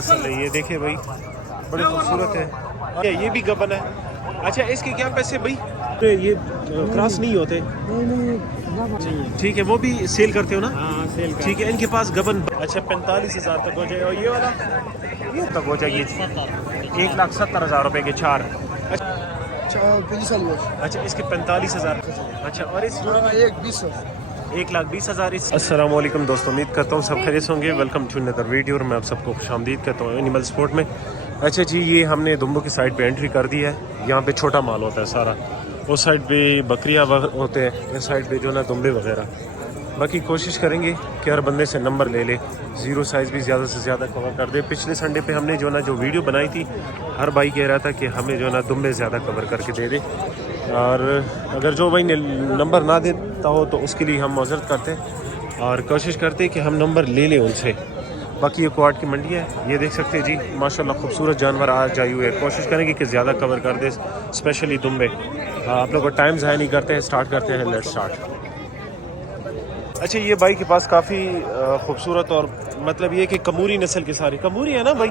ये देखिए भाई, बड़ी खूबसूरत है। ये भी गबन है। अच्छा, इसके क्या पैसे भाई? ये क्रॉस नहीं होते? ठीक है, वो भी सेल करते हो ना? हाँ सेल कर। ठीक है, इनके पास गबन अच्छा 45,000 तक हो जाएगा। और ये वाला ये तक हो जाएगी 1,70,000 रुपए के 4। अच्छा, इसके 45,000। अच्छा, और इस 1,20,000। अस्सलाम वालेकुम दोस्तों, उम्मीद करता हूँ सब खैरियत होंगे। वेलकम टू अनदर वीडियो और मैं आप सबको खुशामदीद कहता हूँ एनिमल स्पोर्ट में। अच्छा जी, ये हमने दुम्बों की साइड पे एंट्री कर दी है। यहाँ पे छोटा माल होता है सारा, उस साइड पे बकरियाँ होते हैं, इस साइड पे जो ना दुम्बे वगैरह। बाकी कोशिश करेंगे कि हर बंदे से नंबर ले ले, ज़ीरो साइज़ भी ज़्यादा से ज़्यादा कवर कर दे। पिछले संडे पे हमने जो वीडियो बनाई थी, हर भाई कह रहा था कि हमें दुम्बे ज़्यादा कवर करके दे दे, और अगर जो भाई ने नंबर ना देता हो तो उसके लिए हम माजरत करते हैं और कोशिश करते हैं कि हम नंबर ले लें उनसे। बाकी ये क्वाड की मंडी है, ये देख सकते हैं जी, माशाल्लाह खूबसूरत जानवर आज आई हुए हैं। कोशिश करेंगे कि ज़्यादा कवर कर दे, स्पेशली दुम्बे। आप लोग को टाइम ज़ाया नहीं करते हैं, स्टार्ट करते हैं। Let's start. अच्छा, ये भाई के पास काफ़ी खूबसूरत और मतलब ये कि कमूरी नस्ल के सारे कमूरी है ना भाई?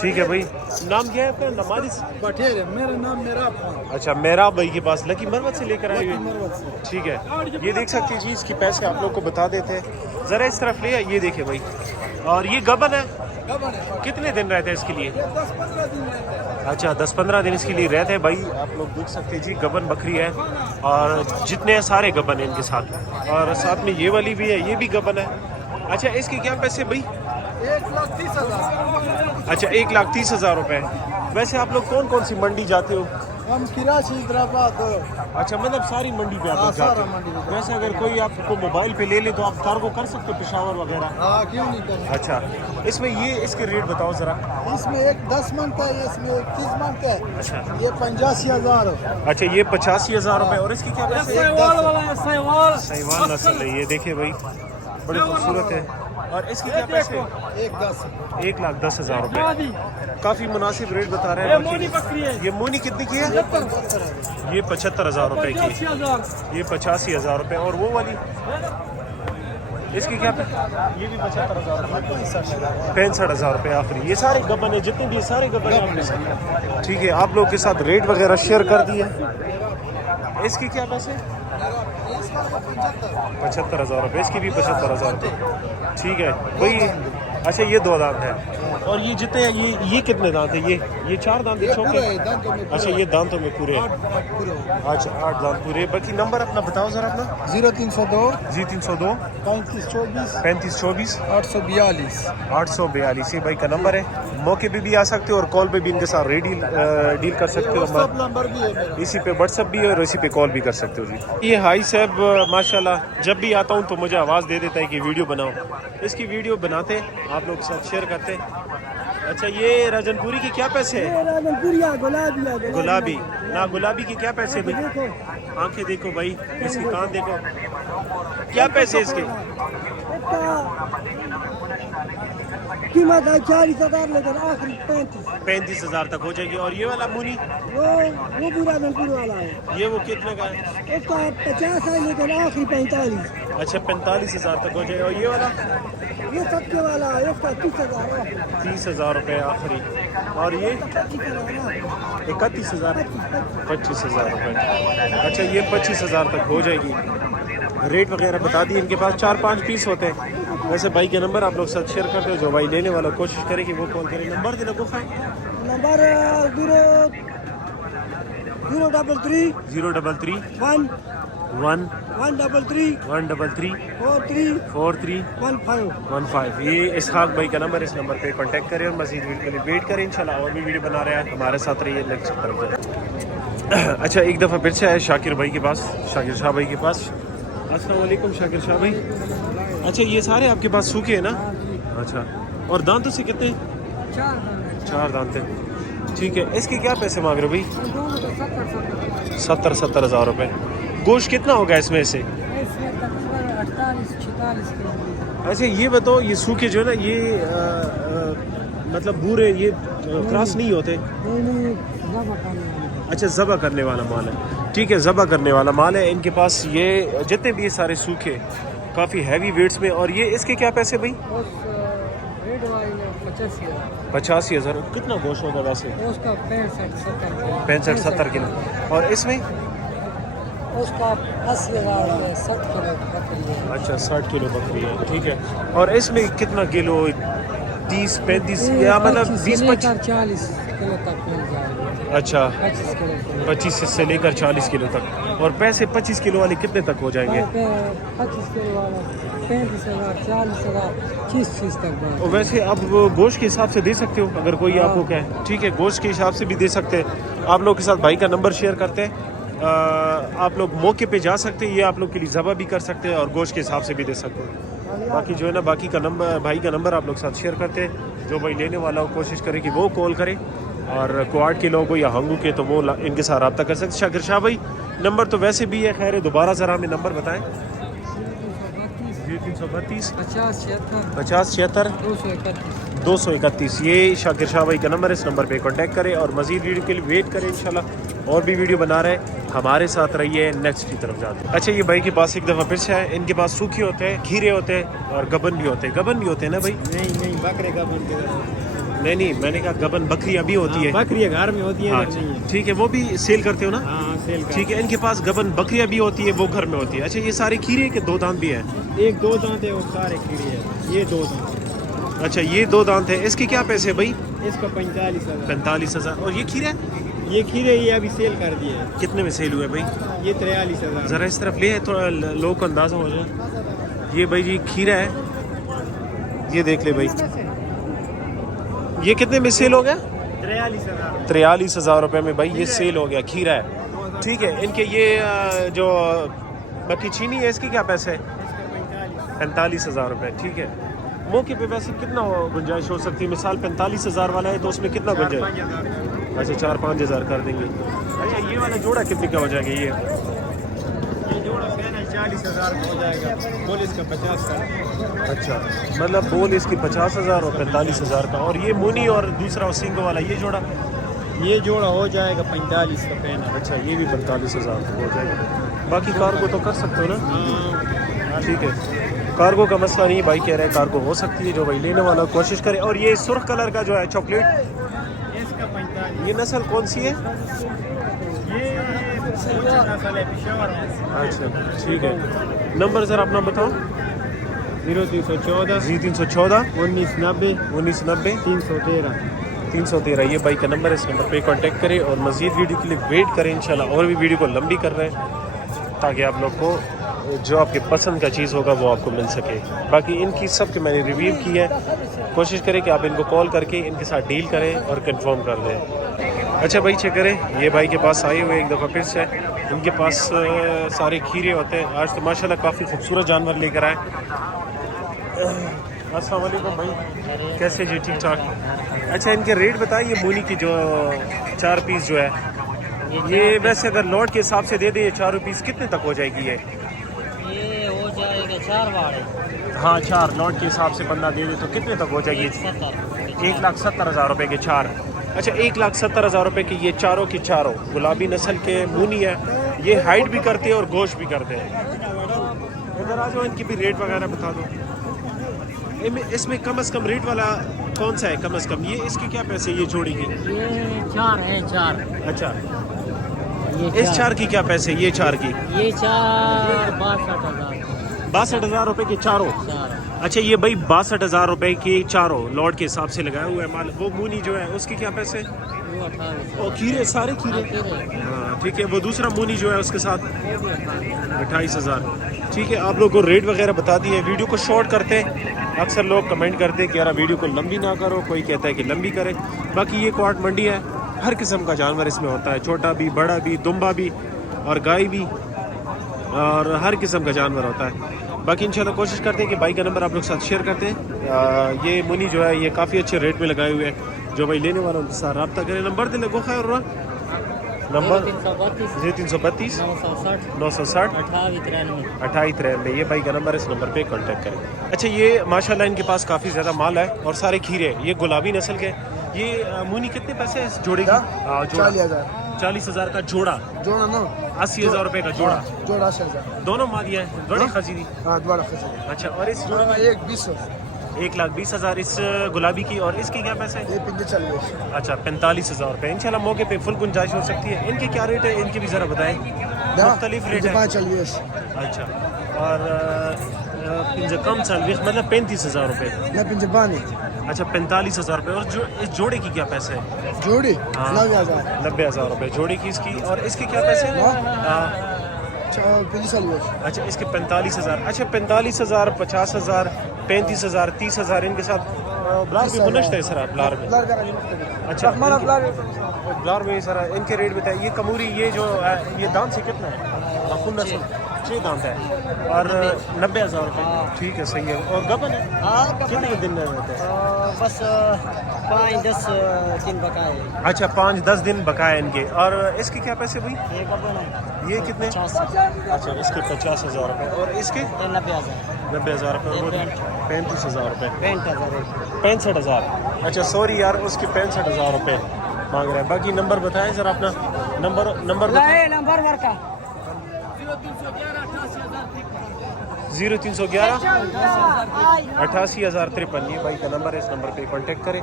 ठीक है भाई, नाम क्या है आपका? नमाजिस बटेर, मेरा नाम मेरा। अच्छा, मेरा भाई के पास लकी मरवत से लेकर आए हुए। ठीक है, ये देख सकते हैं जी, इसकी पैसे आप लोग को बता देते हैं। ज़रा इस तरफ ले, ये देखे भाई। और ये गबन है, कितने दिन रहते हैं इसके लिए? 10-15 दिन रहते हैं। अच्छा, 10-15 दिन इसके लिए रहते हैं भाई। आप लोग देख सकते हैं जी, गबन बकरी है और जितने हैं सारे गबन हैं इनके साथ। और साथ में ये वाली भी है, ये भी गबन है। अच्छा, इसके क्या पैसे भाई? 1,30,000। अच्छा, 1,30,000 रुपये। वैसे आप लोग कौन कौन सी मंडी जाते हो? हम किराची हैदराबाद। अच्छा, मतलब सारी मंडी पे आप लोग जाते सारा मंडी हो? में। वैसे अगर कोई आपको मोबाइल पे ले ले तो आप कार्गो कर सकते हो, पेशावर वगैरह? हाँ, क्यों नहीं करना। अच्छा, इसमें ये इसके रेट बताओ ज़रा। इसमें एक 10 मन का है, इसमें एक 30 मन का है। अच्छा, ये 85,000। अच्छा, ये 85,000 रुपये। और इसकी क्या पैसे? सहीवाल नस्ल है, ये देखिए भाई, बड़ी खूबसूरत है। और इसके क्या पैसे? 1,10। 1,10,000 रुपये। काफ़ी मुनासिब रेट बता रहे हैं। ये मोनी कितनी की है? ये 75,000 रुपये की। ये 85,000 रुपये। और वो वाली इसकी क्या? ये भी 75,000 रुपये। 65,000 रुपये आखिरी। ये सारे गबन है, जितने भी सारे गबन हैं। ठीक है, आप लोग के साथ रेट वगैरह शेयर कर दिए। इसकी क्या पैसे? 75,000 रुपये। इसकी भी 75,000 रुपये। ठीक है भाई। अच्छा, ये 2 दांत है। और ये जितने हैं ये कितने दांत है? ये 4 दांत है छोटे? अच्छा, ये दांतों में पूरे हैं। अच्छा, 8 दांत पूरे। बाकी नंबर अपना बताओ ज़रा अपना। 0302 जी 302 3524 3524 842। 842 ये भाई का नंबर है। मौके पे भी आ सकते हो और कॉल पे भी इनके साथ डील कर सकते हो। व्हाट्सएप नंबर भी है मेरा। इसी पे व्हाट्सएप भी है और इसी पे कॉल भी कर सकते हो जी। ये हाई साहब माशाल्लाह जब भी आता हूँ तो मुझे आवाज़ दे देता है कि वीडियो बनाओ। इसकी वीडियो बनाते आप लोग के साथ शेयर करते। अच्छा, ये राजनपुरी की क्या पैसे है? गुलाबी ना, गुलाबी की क्या पैसे भाई? आंखें देखो भाई, इसके कान देखो, क्या पैसे इसके? कीमत है 40,000, लेकिन आखिरी 35,000 तक हो जाएगी। और ये वाला मुनी, वो पूरा नलपुर वाला है। ये वो कितने का है? उसका 50 है, लेकिन आखिरी 45। अच्छा, 45,000 तक हो जाएगा। और ये वाला ये सबके वाला है, उसका 30,000 है। 30,000 रुपये आखिरी। और ये 31,000 25,000 रुपये। अच्छा, ये 25,000 तक हो जाएगी। रेट वगैरह बता दिए। इनके पास 4-5 पीस होते हैं। वैसे भाई के नंबर आप लोग साथ शेयर करते हो, जो भाई लेने वाला कोशिश करे कि वो कॉल करे। नंबर देना गुफा नंबर 033 033 1 1 133 133 43 43 15। 15। ये इसहाक भाई का नंबर, इस नंबर पे कांटेक्ट करें और मज़ीद वीडियो के लिए वेट करें। इंशाल्लाह और भी वीडियो बना रहे हैं, हमारे साथ रहिए। नेक्स्ट तरफ जाए। अच्छा, एक दफ़ा फिर से आए शाकिर भाई के पास, शाकिर शाह भाई के पास। अस्सलाम वालेकुम शाकिर शाह भाई। अच्छा, ये सारे आपके पास सूखे हैं ना? अच्छा, और दांतों से कितने? 4 दांत हैं। ठीक है, इसके क्या पैसे मांग रहे हो भाई? 70,000 रुपये। गोश्त कितना होगा इसमें से? 48-46 किलो। अच्छा, ये बताओ, ये सूखे जो है ना, ये मतलब भूरे, ये क्रॉस नहीं होते? अच्छा, ज़बा करने वाला माल है। ठीक है, ज़बा करने वाला माल है इनके पास। ये जितने भी ये सारे सूखे काफ़ी हैवी वेट्स में। और ये इसके क्या पैसे भाई? 85,000। कितना गोश्त होगा वैसे? उसका 65-70 65-70 किलो। और इसमें उसका 80,000 60 किलो बकरी है। अच्छा 60 किलो बकरी है, ठीक है। और इसमें कितना किलो? 30-35 या मतलब 20-25? 40 किलो तक मिल जाएगा। अच्छा 25 किलो तक। 25 से लेकर 40 किलो तक। और पैसे 25 किलो वाले कितने तक हो जाएंगे? 25 किलो वाला 35,000 40,000 30 तक। और वैसे आप वो गोश्त के हिसाब से दे सकते हो अगर कोई हाँ। आपको कहे, ठीक है, गोश्त के हिसाब से भी दे सकते हैं। आप लोग के साथ भाई का नंबर शेयर करते हैं, आप लोग मौके पे जा सकते हैं, ये आप लोग के लिए ज़बह भी कर सकते हैं और गोश्त के हिसाब से भी दे सकते हैं। बाकी जो है ना, बाकी का नंबर, भाई का नंबर आप लोग साथ शेयर करते हैं। जो भाई लेने वाला हो कोशिश करे कि वो कॉल करे, और क्वाड के लोगों या हंगू के तो वो इनके साथ रब्ता कर सकते। शाकिर शाह भाई नंबर तो वैसे भी है, खैर दोबारा ज़रा हमें नंबर बताएं। 332 50 76 76 231। ये शाकिर शाह भाई का नंबर है, इस नंबर पे कांटेक्ट करें और मज़ीद वीडियो के लिए वेट करें। इंशाल्लाह और भी वीडियो बना रहे हैं, हमारे साथ रहिए। नेक्स्ट की तरफ जाते हैं। अच्छा, ये भाई के पास एक दफ़ा फिर से है, इनके पास सूखे होते हैं, खीरे होते हैं और गबन भी होते हैं। गबन भी होते हैं ना भाई? नहीं बकरे गबन के नहीं, मैंने कहा गबन बकरियाँ भी होती है। बकरियाँ घर में होती है। हाँ ठीक है, वो भी सेल करते हो ना? हाँ सेल ठीक है, इनके पास गबन बकरियाँ भी होती है, वो घर में होती है। अच्छा, ये सारे खीरे के 2 दांत भी हैं? एक 2 दांत है, वो सारे खीरे है। ये 2 दांत। अच्छा, ये 2 दांत है। इसके क्या पैसे भाई? इसका 45,000। 45,000। और ये खीरे? ये खीरे ये अभी सेल कर दिए है। कितने में सेल हुए भाई? ये 43,000। ज़रा इस तरफ ले है, थोड़ा लोग को अंदाज़ा हो जाए। ये भाई जी खीरा है, ये देख ले भाई। ये कितने में सेल हो गया? 43,000। 43,000 रुपये में भाई ये सेल हो गया, खीरा है। ठीक है, इनके ये जो बाकी चीनी है, इसके क्या पैसे है? 45,000 रुपये। ठीक है, मौके पे वैसे कितना गुंजाइश हो सकती है? मिसाल 45,000 वाला है तो उसमें कितना गुंजाइश? अच्छा 4-5 हज़ार कर देंगे। अच्छा, ये वाला जोड़ा कितने का हो जाएगा? ये जोड़ा 40,000 हो जाएगा, बोल इसका 50 का। अच्छा, मतलब बोल इसकी 50,000 और 45,000 का। और ये मुनी और दूसरा सिंग वाला ये जोड़ा हो जाएगा 45 का पैना। अच्छा, ये भी 45,000 का हो जाएगा। बाकी कार्गो तो कर सकते हो ना? ठीक है, कार्गो का मसला नहीं, भाई कह रहे हैं कार्गो हो सकती है, जो भाई लेने वाला कोशिश करे। और ये सुर्ख कलर का जो है चॉकलेट, इसका 45। ये नस्ल कौन सी है? अच्छा ठीक है, नंबर ज़रा अपना बताओ। 0314 314 1990 1990 313। 313। ये बाइक का नंबर है, इस नंबर पे कांटेक्ट करें और मज़ीद वीडियो के लिए वेट करें। इंशाल्लाह और भी वीडियो को लंबी कर रहे हैं ताकि आप लोग को जो आपके पसंद का चीज़ होगा वो आपको मिल सके। बाकी इनकी सब के मैंने रिव्यू की है, कोशिश करें कि आप इनको कॉल करके इनके साथ डील करें और कंफर्म कर दें। अच्छा भाई, चेक करें, ये भाई के पास आए हुए एक दफ़ा फिर से। इनके पास सारे खीरे होते हैं। आज तो माशाल्लाह काफ़ी खूबसूरत जानवर लेकर आए। अस्सलाम वालेकुम भाई, कैसे जी? ठीक ठाक। अच्छा, इनके रेट बताइए। मूली की जो 4 पीस जो है, ये वैसे अगर लॉट के हिसाब से दे दे 4 पीस कितने तक हो जाएगी? ये हो जाएगा 4 बार। हाँ, 4 लॉट के हिसाब से बंदा दे दे तो कितने तक हो जाएगी? 1,70,000 रुपये के 4। अच्छा, 1,70,000 रुपये की ये चारों की चारों गुलाबी नस्ल के मूनी है। ये हाइट भी करते हैं और गोश्त भी करते हैं। इधर आ जाओ, इनकी भी रेट वगैरह बता दो। इसमें कम से कम रेट वाला कौन सा है? कम से कम ये इसके क्या पैसे? ये जोड़ी की ये 4 है 4। अच्छा, ये इस 4 की क्या पैसे? ये 4 की ये 4 62,000। 62,000 रुपये के चारों। अच्छा, ये भाई 62,000 रुपये की चारों लॉट के हिसाब से लगाया हुआ है माल। वो मूनी जो है उसके क्या पैसे? वो 28। और खीरे सारे खीरे? हाँ ठीक है, वो दूसरा मूनी जो है उसके साथ 28,000। ठीक है, आप लोगों को रेट वगैरह बता दिए। वीडियो को शॉर्ट करते हैं, अक्सर लोग कमेंट करते हैं कि यार वीडियो को लंबी ना करो, कोई कहता है कि लंबी करें। बाकी ये क्वाट मंडी है, हर किस्म का जानवर इसमें होता है, छोटा भी, बड़ा भी, दुम्बा भी और गाय भी, और हर किस्म का जानवर होता है। बाकी इंशाल्लाह कोशिश करते हैं कि भाई का नंबर आप लोग साथ शेयर करते हैं। ये मुनी जो है ये काफ़ी अच्छे रेट में लगाए हुए हैं, जो भाई लेने वाला उनके साथ रब्ता करें। नंबर दे लगो खैर नंबर 332 960 2893। ये भाई का नंबर है, इस नंबर पे कांटेक्ट करें। अच्छा, ये माशाल्लाह इनके पास काफ़ी ज़्यादा माल है और सारे खीरे। ये गुलाबी नस्ल के। ये मूनी कितने पैसे है इस जोड़ी का? 40,000 का जोड़ा ना? 80,000 रुपये का जोड़ा। 80,000 दोनों मादियाँ हैं, दोनों खजीरी? हाँ, दोबारा खसी। अच्छा, और इस जोड़ा 1 20 1,20,000 اس गुलाबी की। और इसके क्या पैसे? ये 45 अच्छा 45,000 रुपये। इंशाल्लाह मौके पे फुल गुंजाइश हो सकती है। इनके क्या रेट है? इनके भी ज़रा बताएं। मुख्तलिफ रेट है। 45 अच्छा और कम चालीस मतलब 35,000 रुपये। لا بنجباني अच्छा 45,000 रुपये। और जो इस जोड़े की क्या पैसे हैं? جوري हाँ। 90,000 90,000 रुपये जोड़े की इसकी। और इसके क्या पैसे हैं? हाँ। 45 अच्छा इसके 45,000। अच्छा 45,000 50,000 35,000 30,000 इनके साथ ब्लार भी बुनश्त है सर ब्लार में। अच्छा ब्लार में सर इनके रेट बताइए। कमूरी ये जो ये दाम से कितना है? 6 दाम है और 90,000 रुपये। ठीक है सही है। और गबन है कितने दिन में रहते हैं? बस 5-10 दिन बकाए। अच्छा 5-10 दिन बकाया इनके। और इसके क्या पैसे भाई? ये कब है? ये कितने? 50 अच्छा इसके 50,000 रुपये। और इसके 90,000 90,000 रुपये। और 35,000 रुपये 65,000 65,000। अच्छा सॉरी यार उसके 65,000 रुपये मांग रहे हैं। बाकी नंबर बताएं सर अपना। नंबर बताएं। नंबर वर्का 0311 88,053। ये भाई का नंबर है। इस नंबर पे कांटेक्ट करें।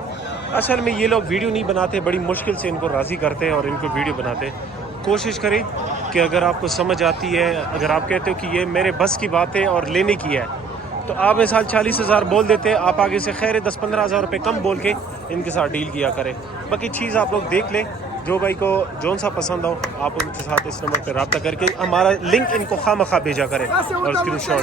असल में ये लोग वीडियो नहीं बनाते, बड़ी मुश्किल से इनको राज़ी करते हैं और इनको वीडियो बनाते हैं। कोशिश करें कि अगर आपको समझ आती है, अगर आप कहते हो कि ये मेरे बस की बात है और लेने की है, तो आप मिसाल 40,000 बोल देते, आप आगे से खैर 10-15,000 रुपये कम बोल के इनके साथ डील किया करें। बाकी चीज़ आप लोग देख लें, जो भाई को जौन सा पसंद हो आप उनके साथ इस नंबर पर रब्ता करके हमारा लिंक इनको खामखा भेजा करें और स्क्रीन शॉट।